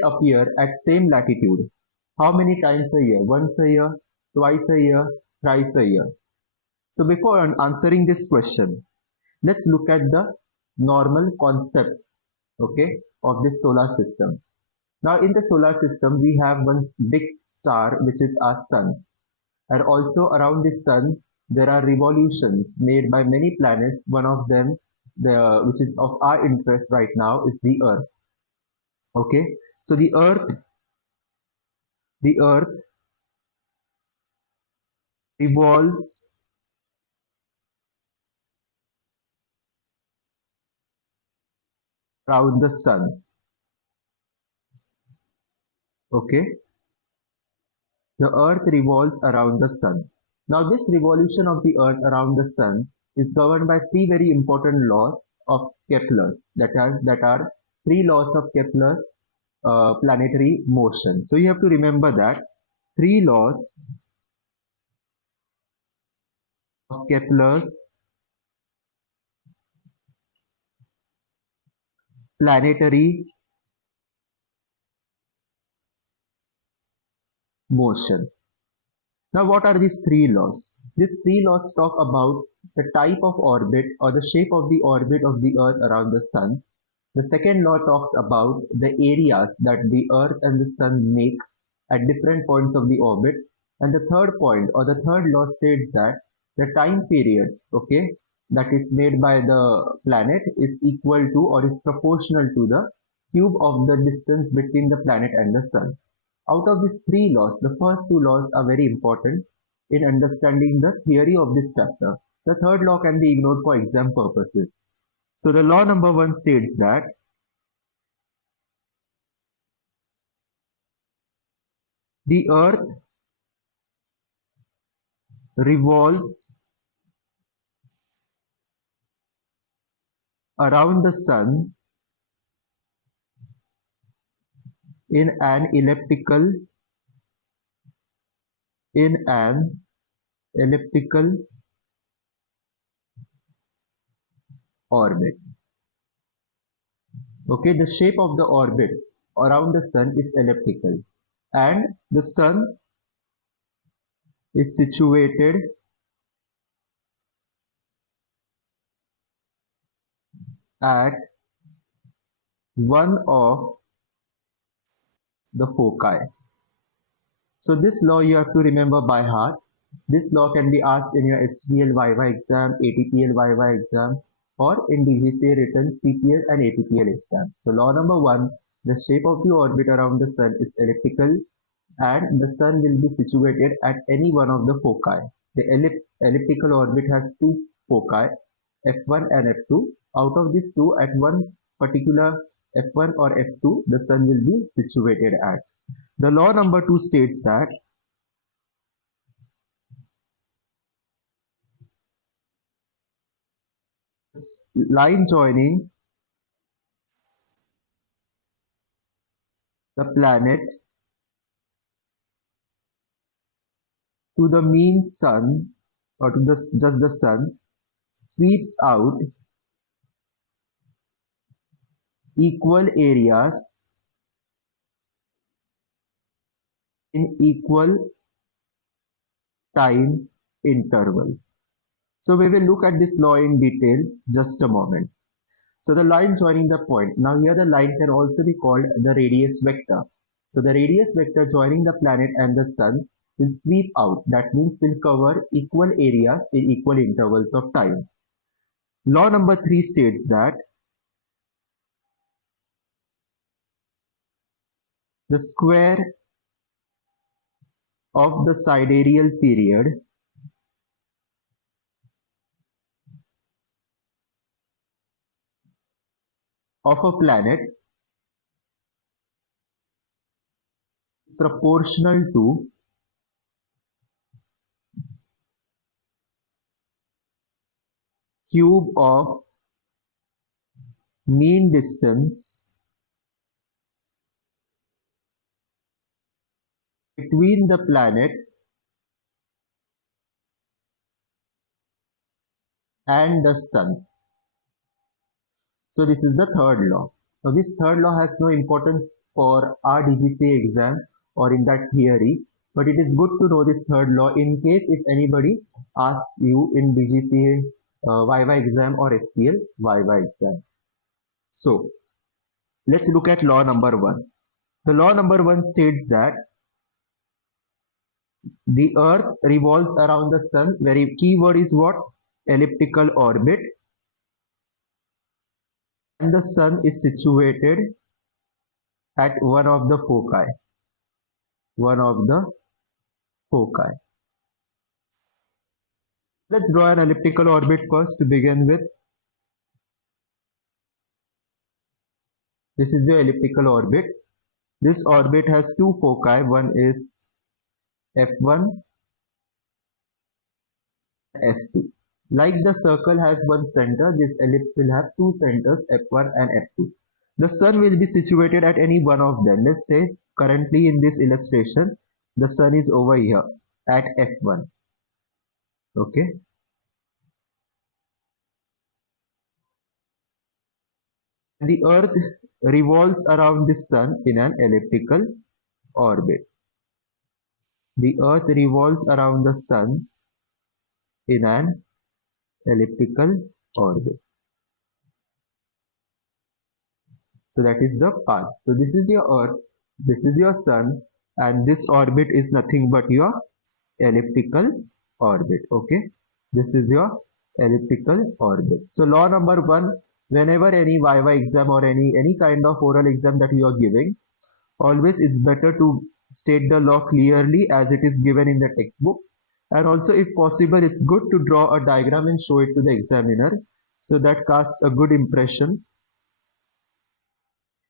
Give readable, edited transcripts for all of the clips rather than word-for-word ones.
appear at same latitude. How many times a year? Once a year, twice a year, thrice a year. So before answering this question, let's look at the normal concept, okay, of this solar system. Now in the solar system, we have one big star, which is our sun. And also around the sun, there are revolutions made by many planets. One of them, which is of our interest right now, is the Earth. Okay, so the Earth revolves around the sun. Okay, the Earth revolves around the sun. Now, this revolution of the Earth around the sun is governed by three very important laws of Kepler's. That are three laws of Kepler's planetary motion. So you have to remember that three laws of Kepler's planetary motion. Now, what are these three laws? These three laws talk about the type of orbit or the shape of the orbit of the Earth around the Sun. The second law talks about the areas that the Earth and the Sun make at different points of the orbit. And the third point or the third law states that the time period, okay, that is made by the planet is equal to or is proportional to the cube of the distance between the planet and the Sun. Out of these three laws, the first two laws are very important in understanding the theory of this chapter. The third law can be ignored for exam purposes. So the law number one states that the Earth revolves around the Sun in an elliptical orbit. Okay, the shape of the orbit around the Sun is elliptical, and the Sun is situated at one of the foci. So this law you have to remember by heart. This law can be asked in your SPL Viva exam, ATPL Viva exam, or in DGCA written CPL and ATPL exams. So law number one, the shape of the orbit around the Sun is elliptical, and the Sun will be situated at any one of the foci. The elliptical orbit has two foci, F1 and F2. Out of these two, at one particular F1 or F2, the Sun will be situated at. The law number two states that line joining the planet to the mean sun or to just the sun sweeps out equal areas in equal time interval. So we will look at this law in detail just a moment. So the line joining the point. Now here the line can also be called the radius vector. So the radius vector joining the planet and the sun will sweep out. That means will cover equal areas in equal intervals of time. Law number three states that the square of the sidereal period of a planet is proportional to cube of mean distance between the planet and the sun. So this is the third law. Now this third law has no importance for our DGCA exam or in that theory, but it is good to know this third law in case if anybody asks you in DGCA YY exam or SPL YY exam. So let's look at law number 1. The law number 1 states that the earth revolves around the sun. Very key word is what? Elliptical orbit, and the sun is situated at one of the foci. One of the foci. Let's draw an elliptical orbit first to begin with. This is the elliptical orbit. This orbit has two foci. One is F1, F2. Like the circle has one center, this ellipse will have two centers, F1 and F2. The sun will be situated at any one of them. Let's say currently in this illustration, the sun is over here at F1. Okay. The earth revolves around the sun in an elliptical orbit. The earth revolves around the sun in an elliptical orbit. So that is the path. So this is your earth, this is your sun, and this orbit is nothing but your elliptical orbit. Okay, this is your elliptical orbit. So law number 1, whenever any YY exam or any kind of oral exam that you are giving, always it's better to state the law clearly as it is given in the textbook, and also if possible it's good to draw a diagram and show it to the examiner, so that casts a good impression.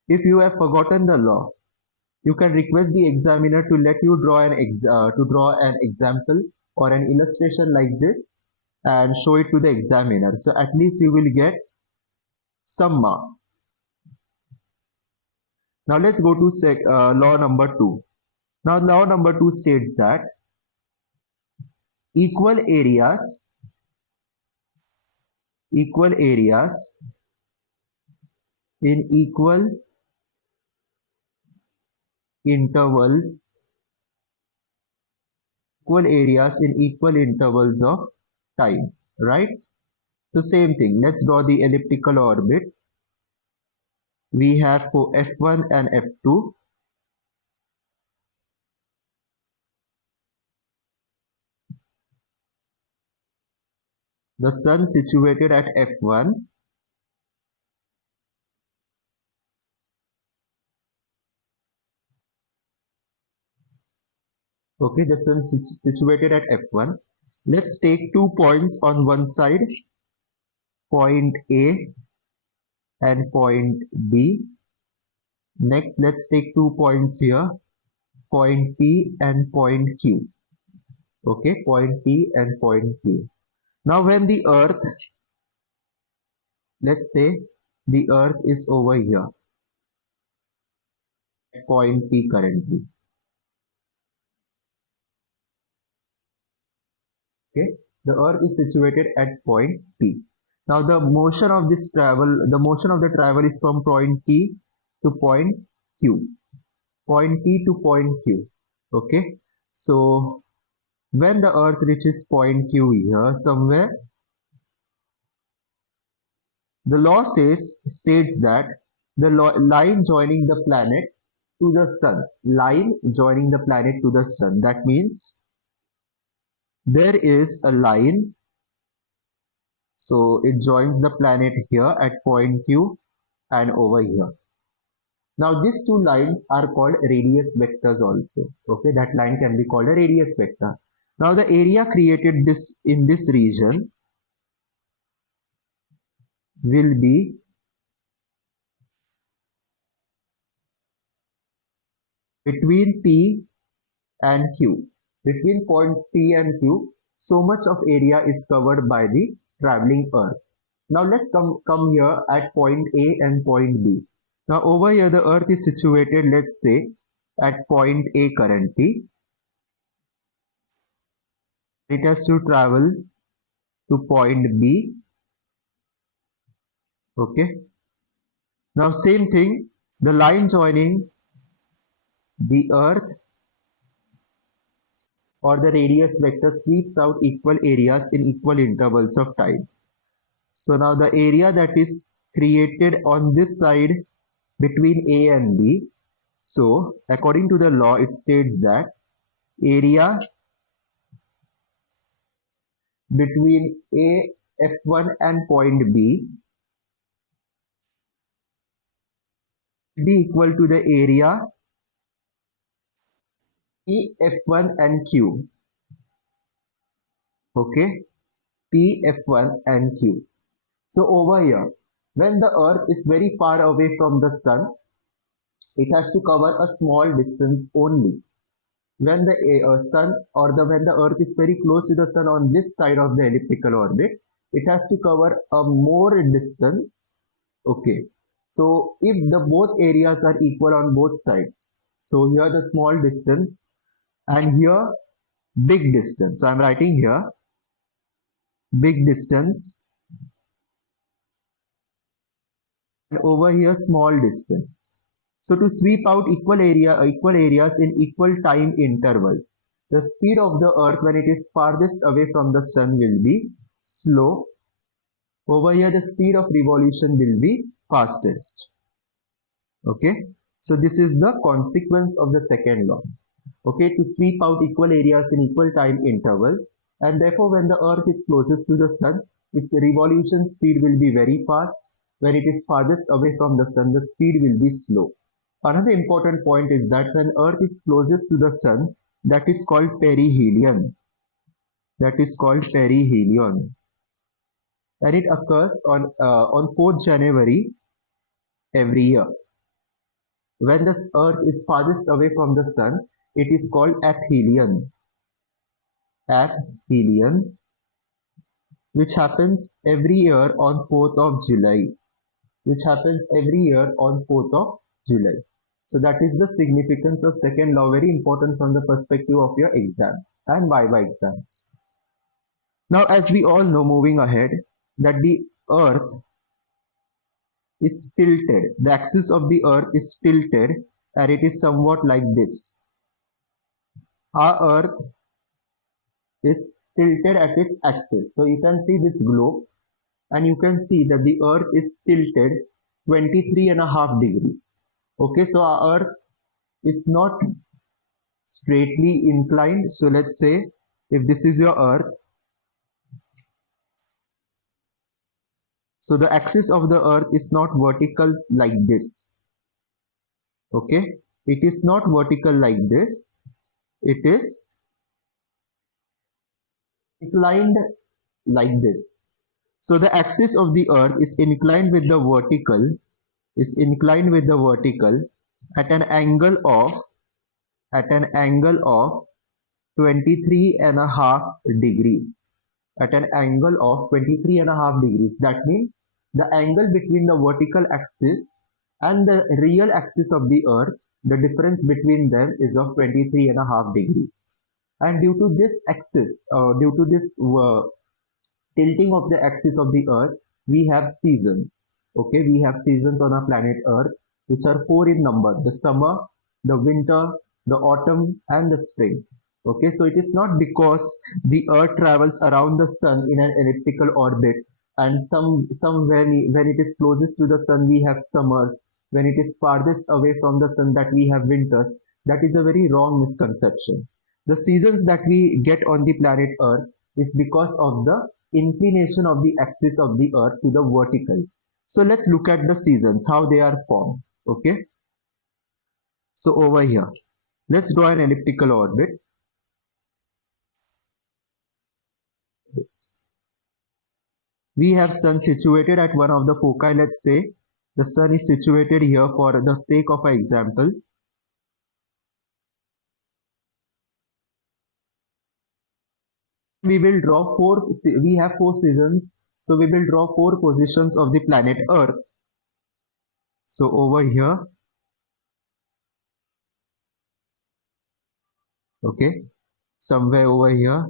If you have forgotten the law, you can request the examiner to let you draw an example or an illustration like this and show it to the examiner. So at least you will get some marks. Now let's go to law number 2. Now law number 2 states that equal areas in equal intervals of time, right? So same thing, let's draw the elliptical orbit. We have for F1 and F2. The sun situated at F1. Okay, the sun is situated at F1. Let's take 2 points on one side, point A and point B. Next, let's take 2 points here, point P and point Q. Okay, point P and point Q. Now when the earth, let's say the earth is over here at point P currently. Okay, the earth is situated at point P. Now the motion of the travel is from point P to point Q. Point P to point Q. Okay, so when the earth reaches point Q here somewhere, the law states that the line joining the planet to the sun, that means there is a line, so it joins the planet here at point Q and over here. Now these two lines are called radius vectors also. Okay, that line can be called a radius vector. Now the area created in this region will be between P and Q. Between points P and Q, so much of area is covered by the traveling earth. Now let's come here at point A and point B. Now over here the earth is situated, let's say, at point A currently. It has to travel to point B. Okay. Now same thing, the line joining the Earth or the radius vector sweeps out equal areas in equal intervals of time. So now the area that is created on this side between A and B. So according to the law, it states that area between A F1 and point B be equal to the area P F1 and Q. Okay, P F1 and Q. So over here, when the Earth is very far away from the Sun, it has to cover a small distance only. When the Sun or when the Earth is very close to the Sun on this side of the elliptical orbit, it has to cover a more distance. Okay, so if the both areas are equal on both sides, so here the small distance and here big distance. So I'm writing here big distance and over here small distance. So to sweep out equal areas in equal time intervals, the speed of the Earth when it is farthest away from the Sun will be slow. Over here the speed of revolution will be fastest. Okay, so this is the consequence of the second law. Okay, to sweep out equal areas in equal time intervals, and therefore when the Earth is closest to the Sun, its revolution speed will be very fast. When it is farthest away from the Sun, the speed will be slow. Another important point is that when Earth is closest to the Sun, that is called perihelion. That is called perihelion, and it occurs on 4th January every year. When the Earth is farthest away from the Sun, it is called aphelion. Aphelion, which happens every year on 4th of July. Which happens every year on 4th of July. So that is the significance of second law, very important from the perspective of your exam and Viva exams. Now, as we all know, moving ahead, that the Earth is tilted. The axis of the Earth is tilted and it is somewhat like this. Our Earth is tilted at its axis. So you can see this globe and you can see that the Earth is tilted 23.5 degrees. Okay, so our Earth is not straightly inclined. So let's say if this is your Earth, so the axis of the Earth is not vertical like this. Okay, it is not vertical like this. It is inclined like this. So the axis of the Earth is inclined with the vertical, at an angle of 23.5 degrees. At an angle of 23.5 degrees. That means the angle between the vertical axis and the real axis of the Earth, the difference between them is of 23.5 degrees. And due to this axis, due to this tilting of the axis of the Earth, we have seasons. Okay, we have seasons on our planet Earth, which are four in number: the summer, the winter, the autumn, and the spring. Okay, so it is not because the Earth travels around the Sun in an elliptical orbit, and when it is closest to the Sun we have summers. When it is farthest away from the Sun, that we have winters. That is a very wrong misconception. The seasons that we get on the planet Earth is because of the inclination of the axis of the Earth to the vertical. So let's look at the seasons, how they are formed. Okay. So over here, let's draw an elliptical orbit. This. We have Sun situated at one of the foci. Let's say the Sun is situated here for the sake of our example. We will draw we have four seasons. So we will draw four positions of the planet Earth. So over here, okay, somewhere over here,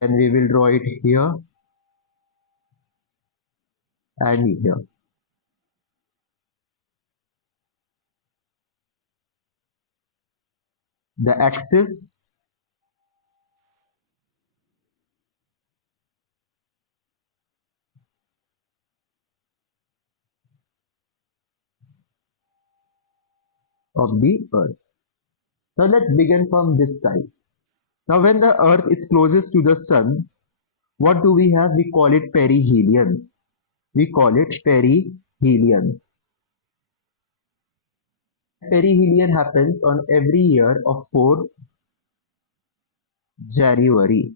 and we will draw it here and here. The axis of the earth. Now let's begin from this side. Now when the earth is closest to the sun, what do we have? We call it perihelion. We call it perihelion. Perihelion happens on every year of 4th January.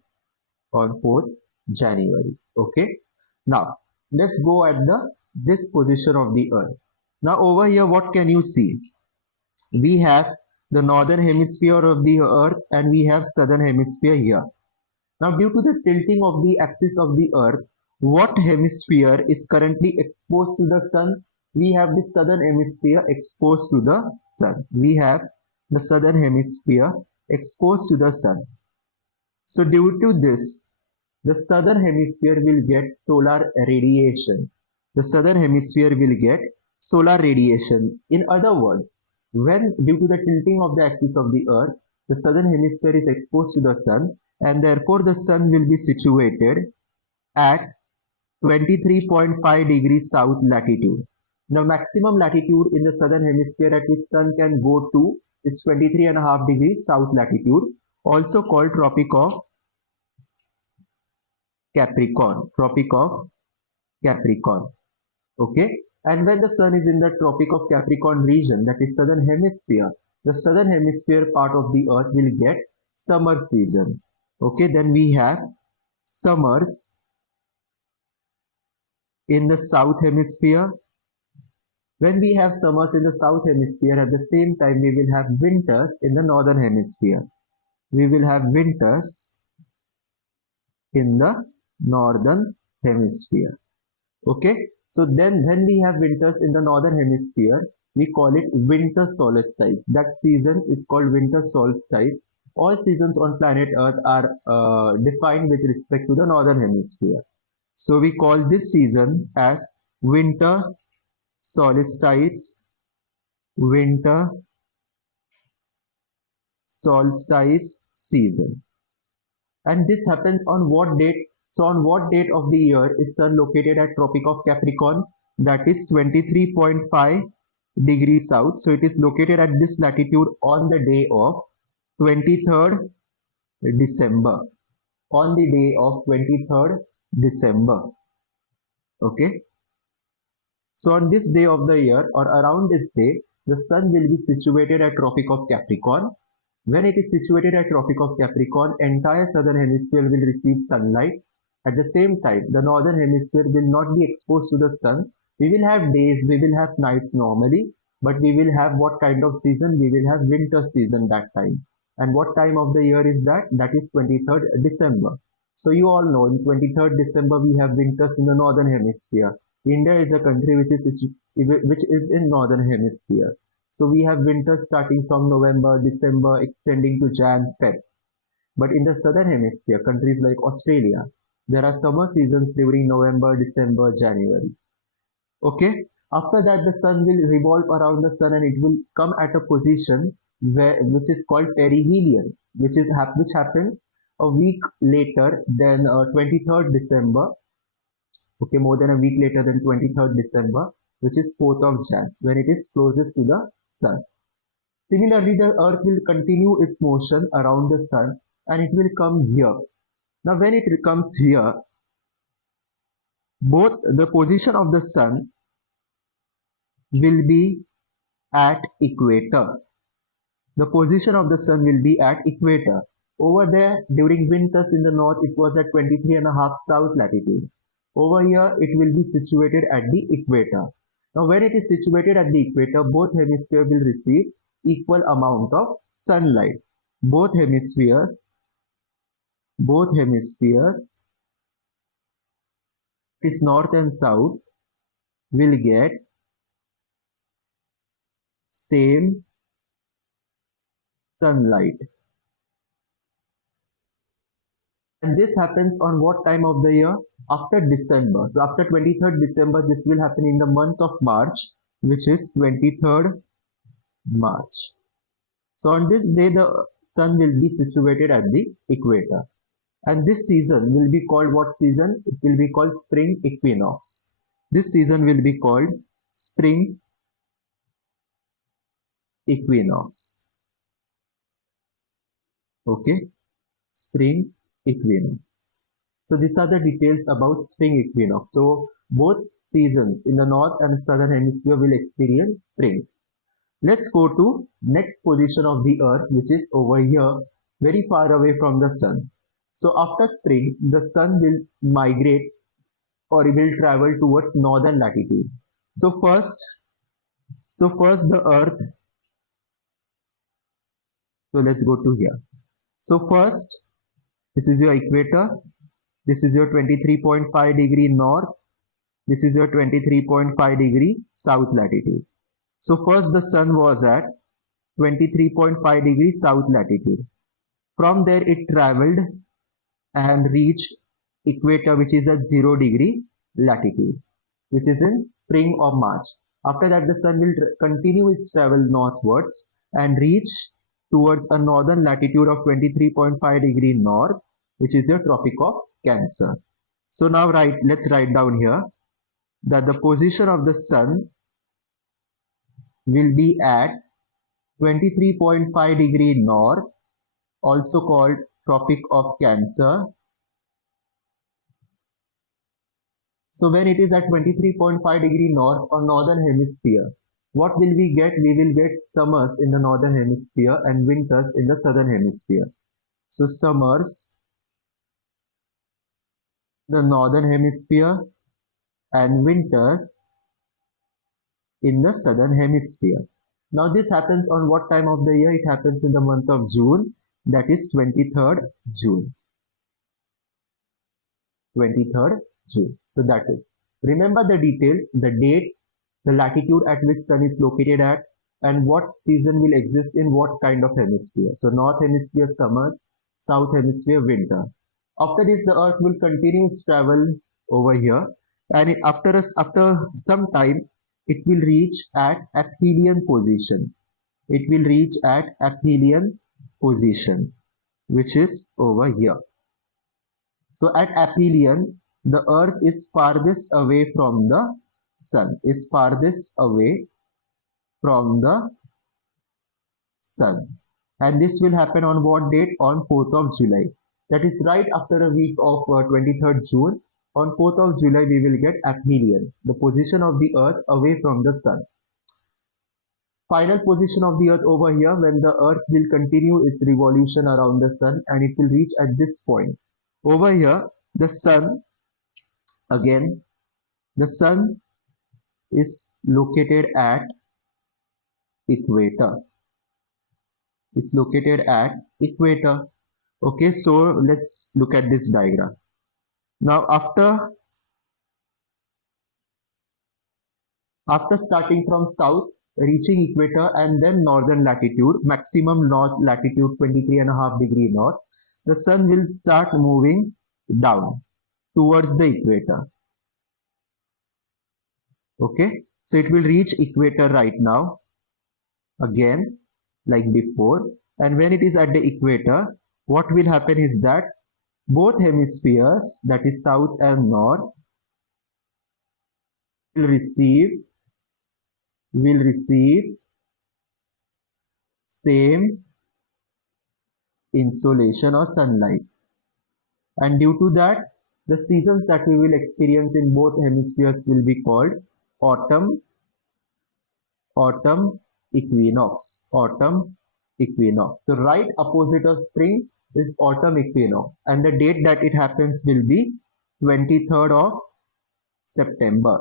On 4th January. Okay. Now let's go at the this position of the earth. Now over here, what can you see? We have the northern hemisphere of the earth and we have southern hemisphere here. Now due to the tilting of the axis of the earth, what hemisphere is currently exposed to the sun? We have the southern hemisphere exposed to the sun. We have the southern hemisphere exposed to the sun. So due to this, the southern hemisphere will get solar radiation. The southern hemisphere will get solar radiation. In other words, when due to the tilting of the axis of the earth, the southern hemisphere is exposed to the sun and therefore the sun will be situated at 23.5 degrees south latitude. The maximum latitude in the southern hemisphere at which sun can go to is 23.5 degrees south latitude, also called Tropic of Capricorn. Tropic of Capricorn. Okay. And when the sun is in the Tropic of Capricorn region, that is southern hemisphere, the southern hemisphere part of the earth will get summer season. Okay. Then we have summers in the south hemisphere. When we have summers in the south hemisphere, at the same time we will have winters in the northern hemisphere. We will have winters in the northern hemisphere. Okay. So then when we have winters in the northern hemisphere, we call it winter solstice. That season is called winter solstice. All seasons on planet Earth are defined with respect to the northern hemisphere. So we call this season as winter solstice, winter solstice season. And this happens on what date? So on what date of the year is sun located at Tropic of Capricorn? That is 23.5 degrees south. So it is located at this latitude on the day of 23rd December. On the day of 23rd December. Okay. So on this day of the year or around this day, the sun will be situated at Tropic of Capricorn. When it is situated at Tropic of Capricorn, entire southern hemisphere will receive sunlight. At the same time, the northern hemisphere will not be exposed to the sun. We will have days, we will have nights normally, but we will have what kind of season? We will have winter season that time. And what time of the year is that? That is 23rd December. So you all know in 23rd December we have winters in the northern hemisphere. India is a country which is in northern hemisphere. So we have winter starting from November, December, extending to Jan, Feb. But in the southern hemisphere, countries like Australia, there are summer seasons during November, December, January. Okay. After that, the sun will revolve around the sun and it will come at a position which is called perihelion, which happens a week later than 23rd December. Okay, more than a week later than 23rd December, which is 4th of Jan, when it is closest to the sun. Similarly, the earth will continue its motion around the sun and it will come here. Now, when it comes here, both the position of the sun will be at equator. The position of the sun will be at equator. Over there, during winters in the north, it was at 23.5 south latitude. Over here, it will be situated at the equator. Now, when it is situated at the equator, both hemispheres will receive equal amount of sunlight. Both hemispheres, is north and south, will get same sunlight. And this happens on what time of the year? After December. So after 23rd December, this will happen in the month of March, which is 23rd March. So on this day, the sun will be situated at the equator. And this season will be called what season? It will be called spring equinox. This season will be called spring equinox. Okay, spring equinox. So these are the details about spring equinox. So both seasons in the north and southern hemisphere will experience spring. Let's go to next position of the earth, which is over here, very far away from the sun. So after spring, the sun will migrate or will travel towards northern latitude. So first the earth, so let's go to here. So first, this is your equator, this is your 23.5 degree north, this is your 23.5 degree south latitude. So first the sun was at 23.5 degrees south latitude. From there it traveled and reached equator, which is at 0 degree latitude, which is in spring or March. After that the sun will continue its travel northwards and reach towards a northern latitude of 23.5 degree north, which is your Tropic of Cancer. So now let's write down here that the position of the sun will be at 23.5 degree north, also called Tropic of Cancer. So when it is at 23.5 degree north or northern hemisphere, what will we get? We will get summers in the northern hemisphere and winters in the southern hemisphere. So summers, the northern hemisphere, and winters in the southern hemisphere. Now this happens on what time of the year? It happens in the month of June, that is 23rd June. 23rd June. So that is. Remember the details, the date, the latitude at which sun is located at, and what season will exist in what kind of hemisphere. So north hemisphere summers, south hemisphere winter. After this the earth will continue its travel over here, and after some time it will reach at aphelion position. It will reach at aphelion position, which is over here. So at aphelion, the earth is farthest away from the sun, is farthest away from the sun. And this will happen on what date? On 4th of July. That is right after a week of 23rd June. On 4th of July, we will get aphelion, the position of the earth away from the sun. Final position of the earth over here, when the earth will continue its revolution around the sun and it will reach at this point. Over here, the sun, again, the sun is located at equator. It's located at equator. Okay, so let's look at this diagram. Now after starting from south, reaching equator and then northern latitude, maximum north latitude 23.5 degree north, the sun will start moving down towards the equator. Okay, so it will reach equator right now, again like before, and when it is at the equator, what will happen is that both hemispheres, that is south and north, will receive same insolation or sunlight, and due to that the seasons that we will experience in both hemispheres will be called autumn equinox. So right opposite of spring is autumn equinox, and the date that it happens will be 23rd of September.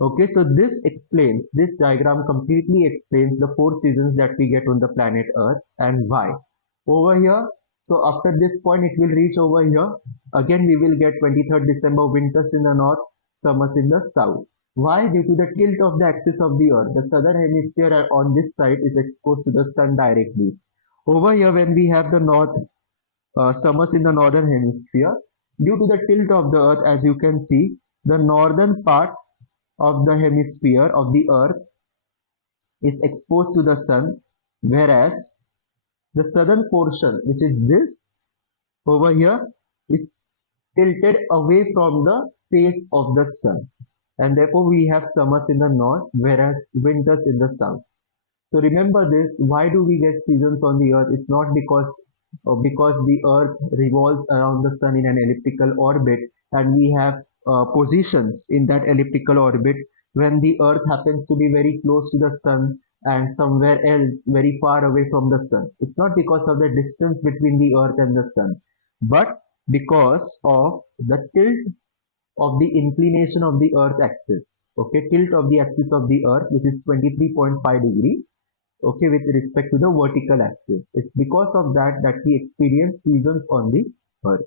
Okay, so this diagram completely explains the 4 seasons that we get on the planet Earth and why. Over here, so after this point it will reach over here. Again we will get 23rd December, winters in the north, summers in the south. Why? Due to the tilt of the axis of the earth. The southern hemisphere on this side is exposed to the sun directly. Over here when we have the summers in the northern hemisphere, due to the tilt of the earth, as you can see, the northern part of the hemisphere of the earth is exposed to the sun, whereas the southern portion, which is this over here, is tilted away from the face of the sun. And therefore, we have summers in the north, whereas winters in the south. So remember this, why do we get seasons on the earth? It's not because the earth revolves around the sun in an elliptical orbit and we have positions in that elliptical orbit when the earth happens to be very close to the sun and somewhere else very far away from the sun. It's not because of the distance between the earth and the sun, but because of the tilt of the inclination of the earth axis. Okay, tilt of the axis of the earth, which is 23.5 degree, okay, with respect to the vertical axis. It's because of that that we experience seasons on the earth.